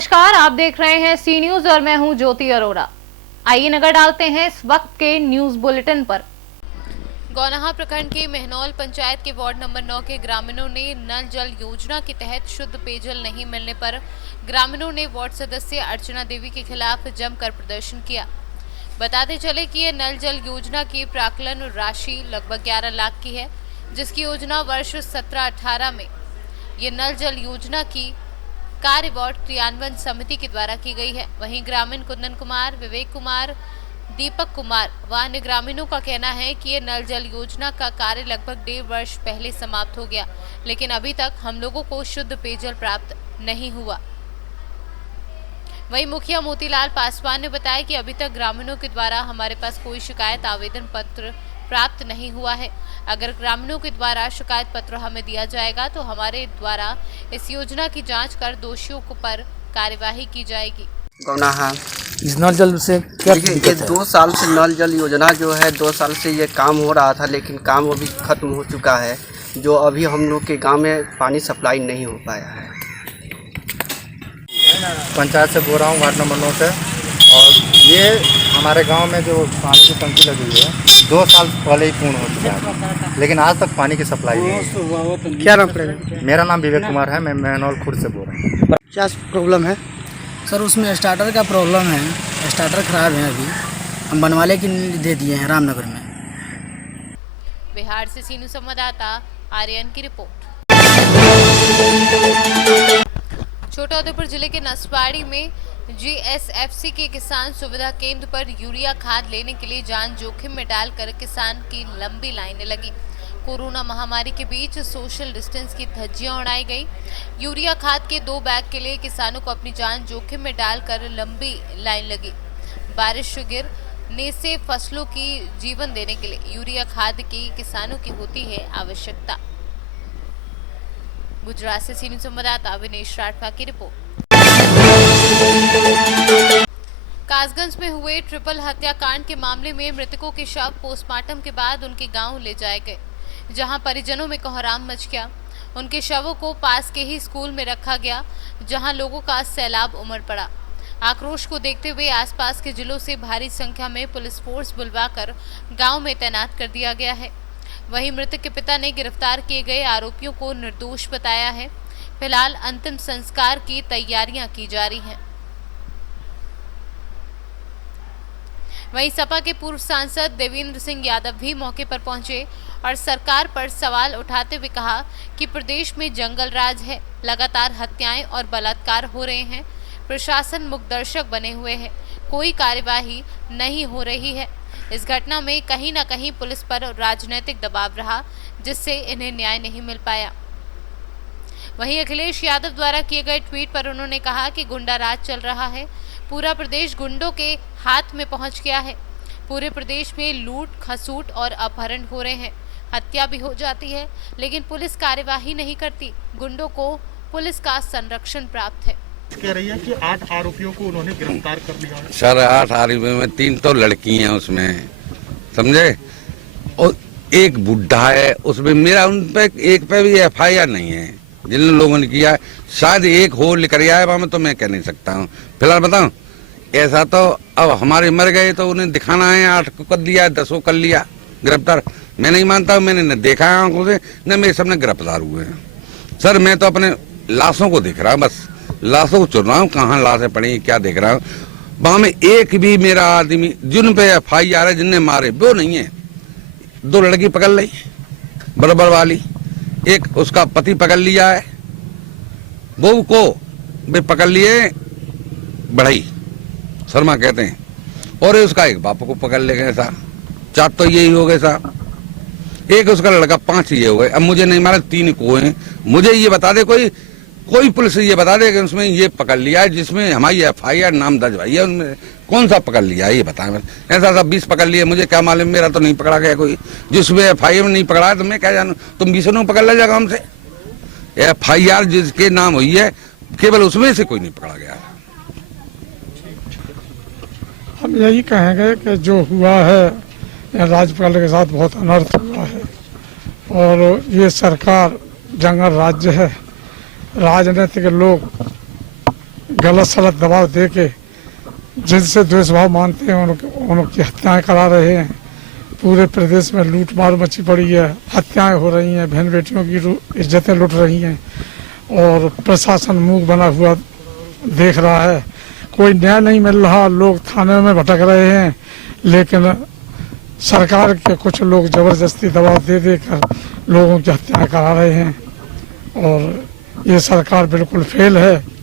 नमस्कार, आप देख रहे हैं सी न्यूज और मैं हूं ज्योति अरोड़ा। आइए नजर डालते हैं इस वक्त के न्यूज बुलेटिन पर। गौनाहा प्रखंड के मेहनौल पंचायत के वार्ड नंबर 9 के ग्रामीणों ने नल जल योजना के तहत शुद्ध पेयजल नहीं मिलने पर ग्रामीणों ने वार्ड सदस्य अर्चना देवी के खिलाफ जमकर प्रदर्शन किया। बताते चले कि ये नल जल योजना की प्राक्कलन राशि लगभग 11 लाख की है, जिसकी योजना वर्ष 17-18 में ये नल जल योजना की कार्य वार्ड क्रियान्वयन समिति के द्वारा की गई है। वहीं ग्रामीण कुंदन कुमार, विवेक कुमार, दीपक कुमार व अन्य ग्रामीणों का कहना है कि ये नल जल योजना का कार्य लगभग 1.5 वर्ष पहले समाप्त हो गया, लेकिन अभी तक हम लोगों को शुद्ध पेयजल प्राप्त नहीं हुआ। वहीं मुखिया मोतीलाल पासवान ने बताया कि अभी तक ग्रामीणों के द्वारा हमारे पास कोई शिकायत आवेदन पत्र प्राप्त नहीं हुआ है। अगर ग्रामीणों के द्वारा शिकायत पत्र हमें दिया जाएगा तो हमारे द्वारा इस योजना की जांच कर दोषियों को पर कार्यवाही की जाएगी। गौनाहा इस नल जल से क्या देखिए, ये 2 साल से नल जल योजना जो है 2 साल से ये काम हो रहा था, लेकिन काम अभी खत्म हो चुका है। जो अभी हम लोग के गांव में पानी सप्लाई नहीं हो पाया है। पंचायत से बोल रहा हूँ, वार्ड नंबर 9 से। और ये हमारे गांव में जो पानी की टंकी लगी हुई है 2 साल पहले ही पूर्ण हो चुका है, लेकिन आज तक पानी की सप्लाई नहीं है। क्या नाम पड़ेगा? मेरा नाम विवेक कुमार है, मैं मेहनौल खुर्द से बोल रहा हूँ। क्या प्रॉब्लम है? सर उसमें स्टार्टर का प्रॉब्लम है, स्टार्टर खराब है। अभी हम बनवाने के लिए दे दिए हैं रामनगर में। बिहार से सीनू संवाददाता आर्यन की रिपोर्ट। छोटाउदेपुर जिले के नसवाड़ी में जीएसएफसी के किसान सुविधा केंद्र पर यूरिया खाद लेने के लिए जान जोखिम में डालकर किसान की लंबी लाइनें लगी। कोरोना महामारी के बीच सोशल डिस्टेंस की धज्जियां उड़ाई गई। यूरिया खाद के 2 बैग के लिए किसानों को अपनी जान जोखिम में डालकर लंबी लाइन लगी। बारिश गिरने से फसलों की जीवन देने के लिए यूरिया खाद की किसानों की होती है आवश्यकता। गुजरात से सीनियर संवाददाता विनेश राठवा की रिपोर्ट। कासगंज में हुए ट्रिपल हत्याकांड के मामले में मृतकों के शव पोस्टमार्टम के बाद उनके गांव ले जाए गए, जहां परिजनों में कोहराम मच गया। उनके शवों को पास के ही स्कूल में रखा गया, जहां लोगों का सैलाब उमड़ पड़ा। आक्रोश को देखते हुए आसपास के जिलों से भारी संख्या में पुलिस फोर्स बुलवाकर गांव में तैनात कर दिया गया है। वहीं मृतक के पिता ने गिरफ्तार किए गए आरोपियों को निर्दोष बताया है। फिलहाल अंतिम संस्कार की तैयारियां की जा रही हैं। वहीं सपा के पूर्व सांसद देवेंद्र सिंह यादव भी मौके पर पहुंचे और सरकार पर सवाल उठाते हुए कहा कि प्रदेश में जंगल राज है, लगातार हत्याएं और बलात्कार हो रहे हैं, प्रशासन मुखदर्शक बने हुए है, कोई कार्यवाही नहीं हो रही है। इस घटना में कहीं न कहीं पुलिस पर राजनीतिक दबाव रहा, जिससे इन्हें न्याय नहीं मिल पाया। वहीं अखिलेश यादव द्वारा किए गए ट्वीट पर उन्होंने कहा कि गुंडा राज चल रहा है, पूरा प्रदेश गुंडों के हाथ में पहुंच गया है। पूरे प्रदेश में लूट, खसूट और अपहरण हो रहे हैं, हत्या भी हो जाती है, लेकिन पुलिस कार्यवाही नहीं करती। गुंडों को पुलिस का संरक्षण प्राप्त है। कह रही है कि 8 आरोपियों को उन्होंने गिरफ्तार कर लिया है। सर 8 आरोपियों में 3 तो लड़की हैं उसमें, समझे, और एक बुढ़ा है उसमें। मेरा उन पे एक पे भी FIR नहीं है जिन लोगों ने किया है। शायद एक हो लेकर आया वहां में, तो मैं कह नहीं सकता हूँ। फिलहाल बताऊं, ऐसा तो अब हमारे मर गए तो उन्हें दिखाना है। 8 को कर लिया, 10 को कर लिया गिरफ्तार। मैं नहीं मानता, मैंने न देखा है आंखों से, न मेरे सामने गिरफ्तार हुए हैं। सर मैं तो अपने लाशों को देख रहा हूँ, बस लाशों को चुन रहा हूँ, कहाँ लाशें पड़ी क्या देख रहा हूँ। वहां में एक भी मेरा आदमी जिन पे FIR है, जिनने मारे वो नहीं है। 2 लड़की पकड़ ली बराबर वाली, एक उसका पति पकड़ लिया है, बहू को भी पकड़ लिए, बढ़ई शर्मा कहते हैं, और उसका एक बाप को पकड़ ले गए साहब। 4 तो यही हो गए साहब, एक उसका लड़का, 5 ये हो गए। अब मुझे नहीं मारा, 3 को हैं। मुझे ये बता दे कोई पुलिस ये बता दे कि उसमें ये पकड़ लिया है जिसमें हमारी FIR नाम दर्ज भाई है, उनमें कौन सा पकड़ लिया है ये बताएं। ऐसा सब 20 पकड़ लिए, मुझे क्या मालूम, मेरा तो नहीं पकड़ा गया कोई। जिसमें FIR नहीं पकड़ा है तो मैं क्या जानू, तुम 20 पकड़ ले जाएगा हमसे। FIR जिसके नाम हुई है केवल उसमें से कोई नहीं पकड़ा गया। हम यही कहेंगे कि जो हुआ है राज्यपाल के साथ बहुत अनर्थ हुआ है, और ये सरकार जंगल राज्य है। राजनीतिक लोग गलत सलत दबाव दे के जिनसे द्वेषभाव मानते हैं उनकी हत्याएं करा रहे हैं। पूरे प्रदेश में लूट मार मची पड़ी है, हत्याएं हो रही हैं, बहन बेटियों की इज्जतें लुट रही हैं और प्रशासन मूक बना हुआ देख रहा है। कोई न्याय नहीं मिल रहा, लोग थाने में भटक रहे हैं, लेकिन सरकार के कुछ लोग जबरदस्ती दबाव दे देकर लोगों की हत्याएं करा रहे हैं और ये सरकार बिल्कुल फेल है।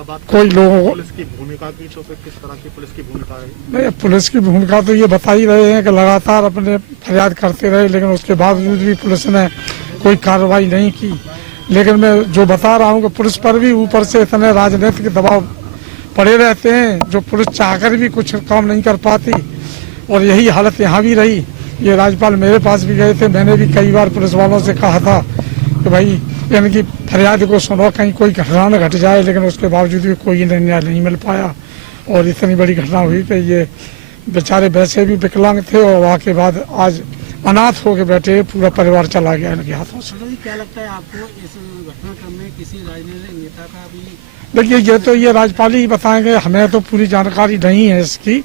कोई लोगों को पुलिस की भूमिका की तो फिर किस तरह की पुलिस की भूमिका है? नहीं, पुलिस की भूमिका तो ये बता ही रहे हैं कि लगातार अपने फरियाद करते रहे, लेकिन उसके बावजूद भी पुलिस ने कोई कार्रवाई नहीं की। लेकिन मैं जो बता रहा हूँ कि पुलिस पर भी ऊपर से इतने राजनीतिक दबाव पड़े रहते हैं जो पुलिस चाहकर भी कुछ काम नहीं कर पाती और यही हालत यहाँ भी रही। ये राज्यपाल मेरे पास भी गए थे, मैंने भी कई बार पुलिस वालों से कहा था कि भाई इनकी फरियाद को सुनो, कहीं कोई घटना न घट जाए, लेकिन उसके बावजूद भी कोई न्याय नहीं मिल पाया और इतनी बड़ी घटना हुई कि ये बेचारे वैसे भी विकलांग थे और वहाँ के बाद आज अनाथ होके बैठे, पूरा परिवार चला गया इनके हाथों से। क्या लगता है आपको इस घटनाक्रम में किसी राजनीतिक नेता का भी? देखिए, ये तो ये राज्यपाल ही बताएंगे, हमें तो पूरी जानकारी नहीं है इसकी,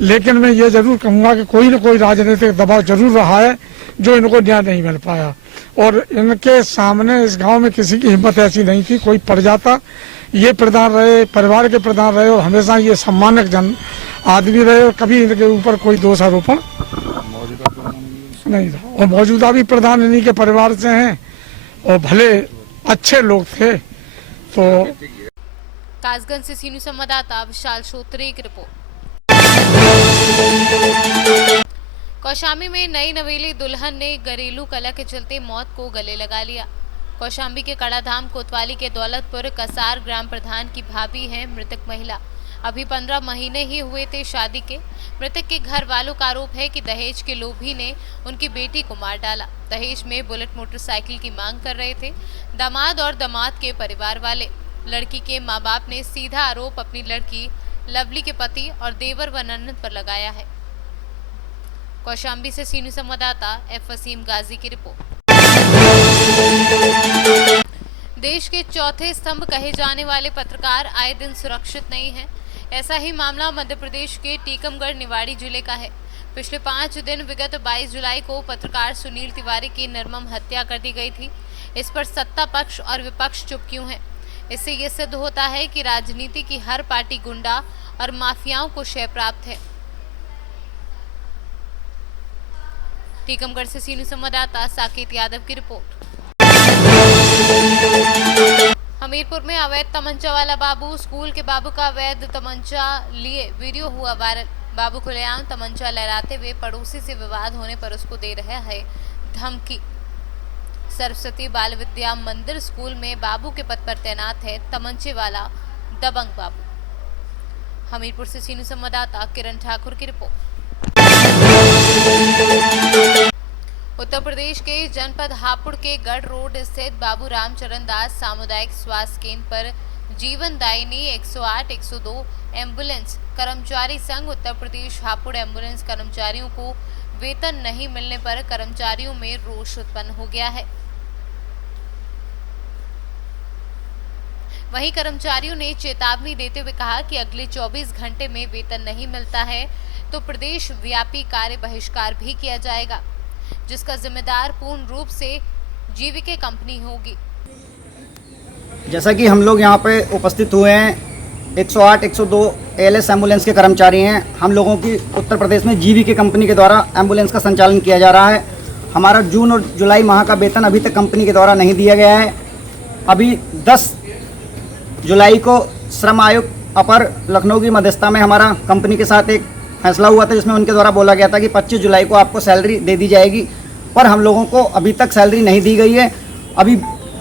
लेकिन मैं ये जरूर कहूँगा कि कोई न कोई राजनीतिक दबाव जरूर रहा है जो इनको न्याय नहीं मिल पाया और इनके सामने इस गांव में किसी की हिम्मत ऐसी नहीं थी। कोई पड़ जाता, ये प्रधान रहे, परिवार के प्रधान रहे और हमेशा ये सम्मानक जन आदमी रहे और कभी इनके ऊपर कोई दोष आरोपण नहीं था। और मौजूदा भी प्रधान इन्हीं के परिवार से हैं और भले अच्छे लोग थे। तो कासगंज से सीनियर संवाददाता विशाल श्रोत्री की रिपोर्ट। कौशाम्बी में नई नवेली दुल्हन ने घरेलू कलह के चलते मौत को गले लगा लिया। कौशाम्बी के कड़ाधाम कोतवाली के दौलतपुर कसार ग्राम प्रधान की भाभी है मृतक महिला। अभी 15 महीने ही हुए थे शादी के। मृतक के घर वालों का आरोप है कि दहेज के लोभी ने उनकी बेटी को मार डाला। दहेज में बुलेट मोटरसाइकिल की मांग कर रहे थे दामाद और दामाद के परिवार वाले। लड़की के माँ बाप ने सीधा आरोप अपनी लड़की लवली के पति और देवर व ननद पर लगाया है। कौशाम्बी से सीनियर संवाददाता एफ वसीम गाजी की रिपोर्ट। देश के चौथे स्तंभ कहे जाने वाले पत्रकार आए दिन सुरक्षित नहीं हैं। ऐसा ही मामला मध्य प्रदेश के टीकमगढ़ निवाड़ी जिले का है। पिछले 5 दिन विगत 22 जुलाई को पत्रकार सुनील तिवारी की निर्मम हत्या कर दी गई थी। इस पर सत्ता पक्ष और विपक्ष चुप क्यों है? इससे ये सिद्ध होता है कि राजनीति की हर पार्टी गुंडा और माफियाओं को शय प्राप्त है। टीकमगढ़ से सीनियर संवाददाता साकेत यादव की रिपोर्ट। हमीरपुर में अवैध तमंचा वाला बाबू, स्कूल के बाबू का अवैध तमंचा लिए वीडियो हुआ वायरल। बाबू खुलेआम तमंचा लहराते हुए पड़ोसी से विवाद होने पर उसको दे रहा है धमकी। सरस्वती बाल विद्या मंदिर स्कूल में बाबू के पद पर तैनात है तमंचे वाला दबंग बाबू। हमीरपुर से सीनियर संवाददाता किरण ठाकुर की रिपोर्ट। उत्तर प्रदेश के जनपद हापुड़ के गढ़ रोड स्थित बाबू रामचरण दास सामुदायिक स्वास्थ्य केंद्र पर जीवन दायिनी 108 102 एम्बुलेंस कर्मचारी संघ उत्तर प्रदेश हापुड़ एम्बुलेंस कर्मचारियों को वेतन नहीं मिलने पर कर्मचारियों में रोष उत्पन्न हो गया है। वहीं कर्मचारियों ने चेतावनी देते हुए कहा कि अगले 24 घंटे में वेतन नहीं मिलता है तो प्रदेश व्यापी कार्य बहिष्कार भी किया जाएगा, जिसका जिम्मेदार पूर्ण रूप से जीवीके कंपनी होगी। जैसा कि हम लोग यहाँ पे उपस्थित हुए हैं, 108 102 एएलएस एम्बुलेंस के कर्मचारी हैं। हम लोगों की उत्तर प्रदेश में जीवीके कंपनी के द्वारा एम्बुलेंस का संचालन किया जा रहा है। हमारा जून और जुलाई माह का वेतन अभी तक कंपनी के द्वारा नहीं दिया गया है। अभी 10 जुलाई को श्रम आयोग अपर लखनऊ की मध्यस्थता में हमारा कंपनी के साथ एक फैसला हुआ था, जिसमें उनके द्वारा बोला गया था कि 25 जुलाई को आपको सैलरी दे दी जाएगी, पर हम लोगों को अभी तक सैलरी नहीं दी गई है। अभी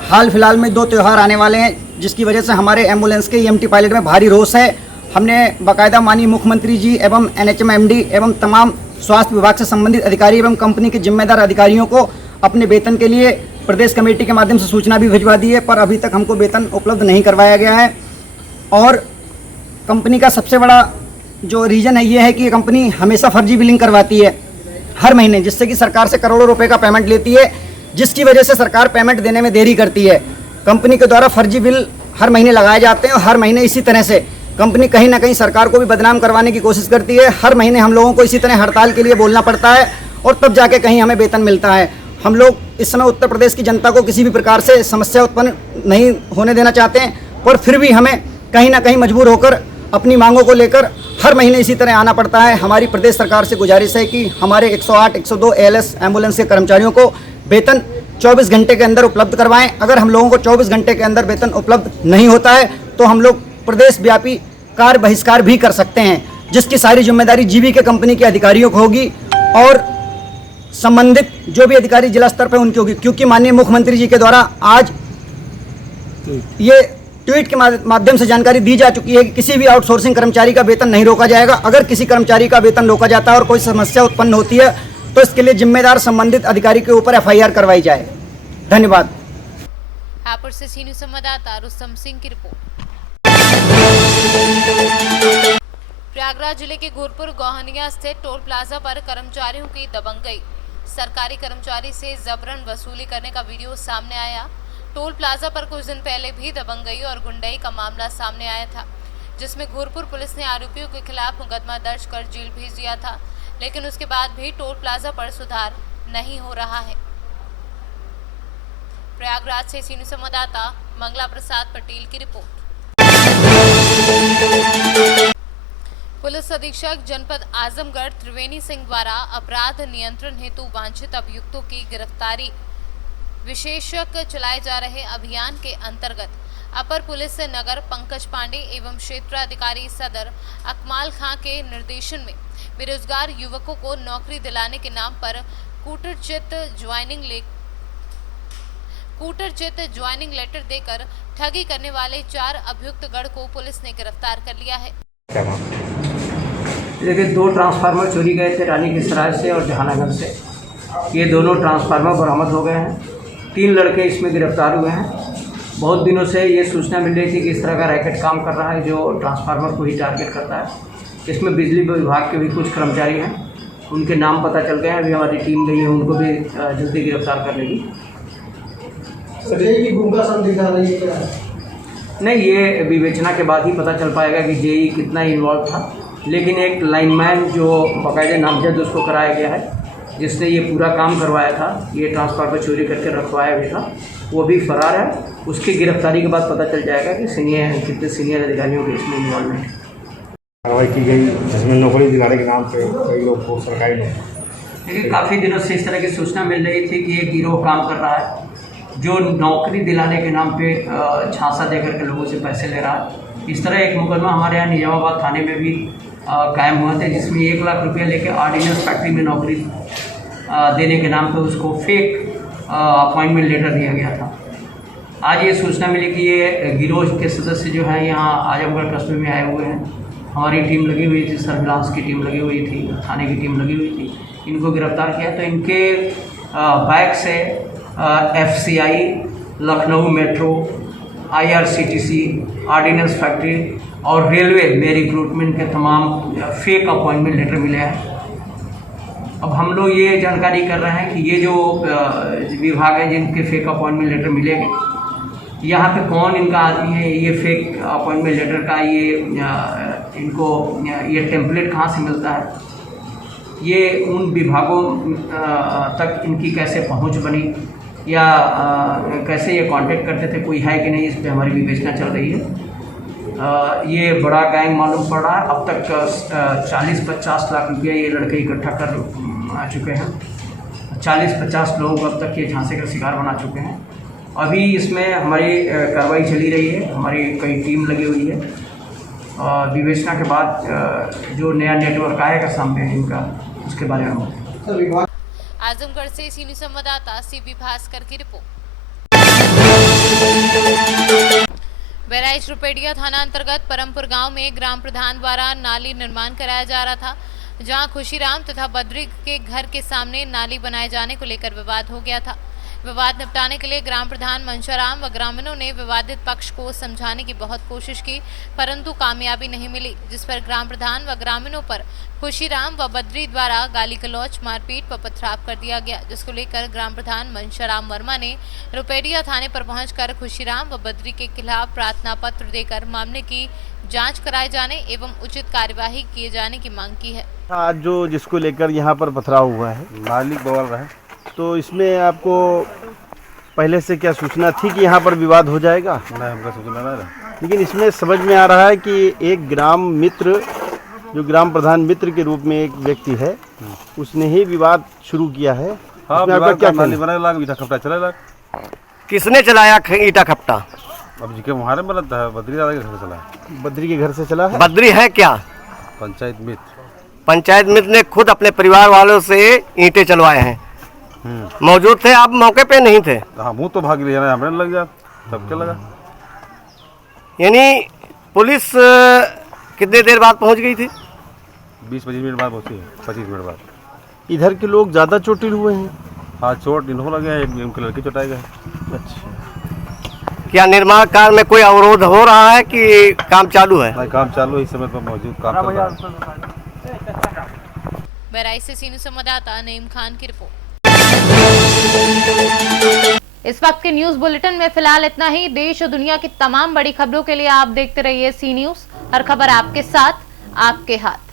हाल फिलहाल में 2 त्यौहार आने वाले हैं, जिसकी वजह से हमारे एम्बुलेंस के ईएमटी पायलट में भारी रोष है। हमने बाकायदा माननीय मुख्यमंत्री जी एवं एनएचएम एमडी एवं तमाम स्वास्थ्य विभाग से संबंधित अधिकारी एवं कंपनी के जिम्मेदार अधिकारियों को अपने वेतन के लिए प्रदेश कमेटी के माध्यम से सूचना भी भिजवा दी है, पर अभी तक हमको वेतन उपलब्ध नहीं करवाया गया है। और कंपनी का सबसे बड़ा जो रीज़न है ये है कि कंपनी हमेशा फर्जी बिलिंग करवाती है हर महीने, जिससे कि सरकार से करोड़ों रुपए का पेमेंट लेती है, जिसकी वजह से सरकार पेमेंट देने में देरी करती है। कंपनी के द्वारा फर्जी बिल हर महीने लगाए जाते हैं और हर महीने इसी तरह से कंपनी कहीं ना कहीं सरकार को भी बदनाम करवाने की कोशिश करती है। हर महीने हम लोगों को इसी तरह हड़ताल के लिए बोलना पड़ता है और तब जाके कहीं हमें वेतन मिलता है। हम लोग इस समय उत्तर प्रदेश की जनता को किसी भी प्रकार से समस्या उत्पन्न नहीं होने देना चाहते हैं, पर फिर भी हमें कहीं ना कहीं मजबूर होकर अपनी मांगों को लेकर हर महीने इसी तरह आना पड़ता है। हमारी प्रदेश सरकार से गुजारिश है कि हमारे 108, 102 ALS एम्बुलेंस के कर्मचारियों को वेतन 24 घंटे के अंदर उपलब्ध करवाएं। अगर हम लोगों को 24 घंटे के अंदर वेतन उपलब्ध नहीं होता है तो हम लोग प्रदेश व्यापी कार्य बहिष्कार भी कर सकते हैं, जिसकी सारी जिम्मेदारी जीवीके कंपनी के अधिकारियों को होगी और संबंधित जो भी अधिकारी जिला स्तर पर उनकी होगी, क्योंकि माननीय मुख्यमंत्री जी के द्वारा आज ये ट्वीट के माध्यम से जानकारी दी जा चुकी है कि किसी भी आउटसोर्सिंग कर्मचारी का वेतन नहीं रोका जाएगा। अगर किसी कर्मचारी का वेतन रोका जाता है और कोई समस्या उत्पन्न होती है तो इसके लिए जिम्मेदार संबंधित अधिकारी के ऊपर FIR करवाई जाए। धन्यवाद। हापुड़ से सी न्यूज़ संवाददाता रुस्तम सिंह की रिपोर्ट। प्रयागराज जिले के घोरपुर गोहनिया स्थित टोल प्लाजा पर कर्मचारियों की दबंगई। सरकारी कर्मचारी से जबरन वसूली करने का वीडियो सामने आया। टोल प्लाजा पर कुछ दिन पहले भी दबंगई और गुंडई का मामला सामने आया था, जिसमें घोरपुर पुलिस ने आरोपियों के खिलाफ मुकदमा दर्ज कर जेल भेज दिया था, लेकिन उसके बाद भी टोल प्लाजा पर सुधार नहीं हो रहा है। प्रयागराज से सी न्यूज़ संवाददाता मंगला प्रसाद पटेल की रिपोर्ट। पुलिस अधीक्षक जनपद आजमगढ़ त्रिवेणी सिंह द्वारा अपराध नियंत्रण हेतु वांछित अभियुक्तों की गिरफ्तारी विशेषक चलाए जा रहे अभियान के अंतर्गत अपर पुलिस नगर पंकज पांडे एवं क्षेत्राधिकारी सदर अकमाल खां के निर्देशन में बेरोजगार युवकों को नौकरी दिलाने के नाम पर कूटरचित ज्वाइनिंग लेटर देकर ठगी करने वाले 4 अभियुक्त गढ़ को पुलिस ने गिरफ्तार कर लिया है। देखिए, 2 ट्रांसफार्मर चोरी गए थे रानी की सराय से और जहानागढ़ से। ये दोनों ट्रांसफार्मर बरामद हो गए हैं। 3 लड़के इसमें गिरफ्तार हुए हैं। बहुत दिनों से ये सूचना मिल रही थी कि इस तरह का रैकेट काम कर रहा है जो ट्रांसफार्मर को ही टारगेट करता है। इसमें बिजली विभाग के भी कुछ कर्मचारी हैं, उनके नाम पता चल गए हैं। अभी हमारी टीम गई है, उनको भी जल्दी गिरफ्तार कर लेगी। नहीं, ये विवेचना के बाद ही पता चल पाएगा कि जेई कितना इन्वॉल्व था, लेकिन एक लाइनमैन जो बाकायदे नामजद उसको कराया गया है, जिसने ये पूरा काम करवाया था, ये ट्रांसफार्मर चोरी करके रखवाया भी था, वो भी फरार है। उसकी गिरफ्तारी के बाद पता चल जाएगा कि कितने सीनियर अधिकारियों के इसमें इन्वॉल्वमेंट है। कार्रवाई की गई जिसमें नौकरी दिलाने के नाम पे कई लोग को सरकारी देखिए, काफ़ी दिनों से इस तरह की सूचना मिल रही थी कि एक गिरोह काम कर रहा है जो नौकरी दिलाने के नाम पे झांसा देकर के लोगों से पैसे ले रहा है। इस तरह एक मुकदमा हमारे यहाँ निजामाबाद थाने में भी कायम हुआ था, जिसमें 1 लाख रुपया लेके ऑर्डिनेंस फैक्ट्री में नौकरी देने के नाम पे उसको फेक अपॉइंटमेंट लेटर दिया गया था। आज ये सूचना मिली कि ये गिरोह के सदस्य जो हैं यहाँ आजमगढ़ कस्बे में आए हुए हैं। हमारी टीम लगी हुई थी, सर्विलांस की टीम लगी हुई थी, थाने की टीम लगी हुई थी। इनको गिरफ्तार किया तो इनके बैग से FCI, Lucknow metro, IRCTC, ordnance factory और रेलवे में रिक्रूटमेंट के तमाम फेक अपॉइंटमेंट लेटर मिले हैं। अब हम लोग ये जानकारी कर रहे हैं कि ये जो विभाग है जिनके फेक अपॉइंटमेंट लेटर मिलेंगे, यहाँ पे कौन इनका आदमी है, ये फेक अपॉइंटमेंट लेटर का इनको ये टेम्पलेट कहाँ से मिलता है, ये उन विभागों तक इनकी कैसे पहुँच बनी या कैसे ये कांटेक्ट करते थे, कोई है कि नहीं, इस पर हमारी विवेचना चल रही है। ये बड़ा गैंग मालूम पड़ रहा है। अब तक 40-50 लाख रुपया ये लड़के इकट्ठा कर चुके हैं। 40-50 लोग अब तक ये झांसे का शिकार बना चुके हैं। अभी इसमें हमारी कार्रवाई चली रही है, हमारी कई टीम लगी हुई है। विवेचना के बाद जो नया नेटवर्क आएगा सामने इनका, उसके बारे में आजमगढ़ से सी न्यूज़ संवाददाता CB भास्कर की रिपोर्ट। बहराइच रुपेडिया थाना अंतर्गत परमपुर गांव में ग्राम प्रधान द्वारा नाली निर्माण कराया जा रहा था, जहां खुशीराम तथा बद्री के घर के सामने नाली बनाए जाने को लेकर विवाद हो गया था। विवाद निपटाने के लिए ग्राम प्रधान मंशाराम व ग्रामीणों ने विवादित पक्ष को समझाने की बहुत कोशिश की, परंतु कामयाबी नहीं मिली, जिस पर ग्राम प्रधान व ग्रामीणों पर खुशीराम व बद्री द्वारा गाली गलौज, मारपीट व पथराव कर दिया गया, जिसको लेकर ग्राम प्रधान मंशाराम वर्मा ने रुपेडिया थाने पर पहुंचकर खुशीराम व बद्री के खिलाफ प्रार्थना पत्र देकर मामले की जांच कराए जाने एवं उचित कार्यवाही किए जाने की मांग की है। आज जो जिसको लेकर यहाँ पर पथराव हुआ है, मालिक बोल रहा है, तो इसमें आपको पहले से क्या सूचना थी कि यहाँ पर विवाद हो जाएगा? नहीं, हमको सूचना नहीं रहा। लेकिन इसमें समझ में आ रहा है कि एक ग्राम मित्र, जो ग्राम प्रधान मित्र के रूप में एक व्यक्ति है, उसने ही विवाद शुरू किया है। हाँ, आपका क्या नाली बना ईटा खपटा चला। किसने चलाया ईटा खपटा? अब जी के मुहारे में रहता है, बद्री दादा के घर से चला है। बद्री के घर से चला है। बद्री है क्या? पंचायत मित्र। पंचायत मित्र ने खुद अपने परिवार वालों से ईंटें चलवाए हैं। मौजूद थे आप? मौके पे नहीं थे? हाँ, मुँह तो भाग लिया ना, हमें लग गया, तब क्या लगा। यानी पुलिस कितने देर बाद पहुंच गई थी? 20-25 मिनट बाद पहुंची है, 25 मिनट बाद। इधर के लोग ज़्यादा चोटिल हुए हैं। हाँ, चोट इन्हों लगे, एक लड़की चोटाई गए। अच्छा, क्या निर्माण कार्य में कोई अवरोध हो रहा है कि काम चालू है? नहीं, काम चालू है, इस समय पर मौजूद काम चल रहा है। बहराइच से सीनियर संवाददाता नईम खान की रिपोर्ट। इस वक्त के न्यूज बुलेटिन में फिलहाल इतना ही। देश और दुनिया की तमाम बड़ी खबरों के लिए आप देखते रहिए सी न्यूज। हर खबर आपके साथ, आपके हाथ।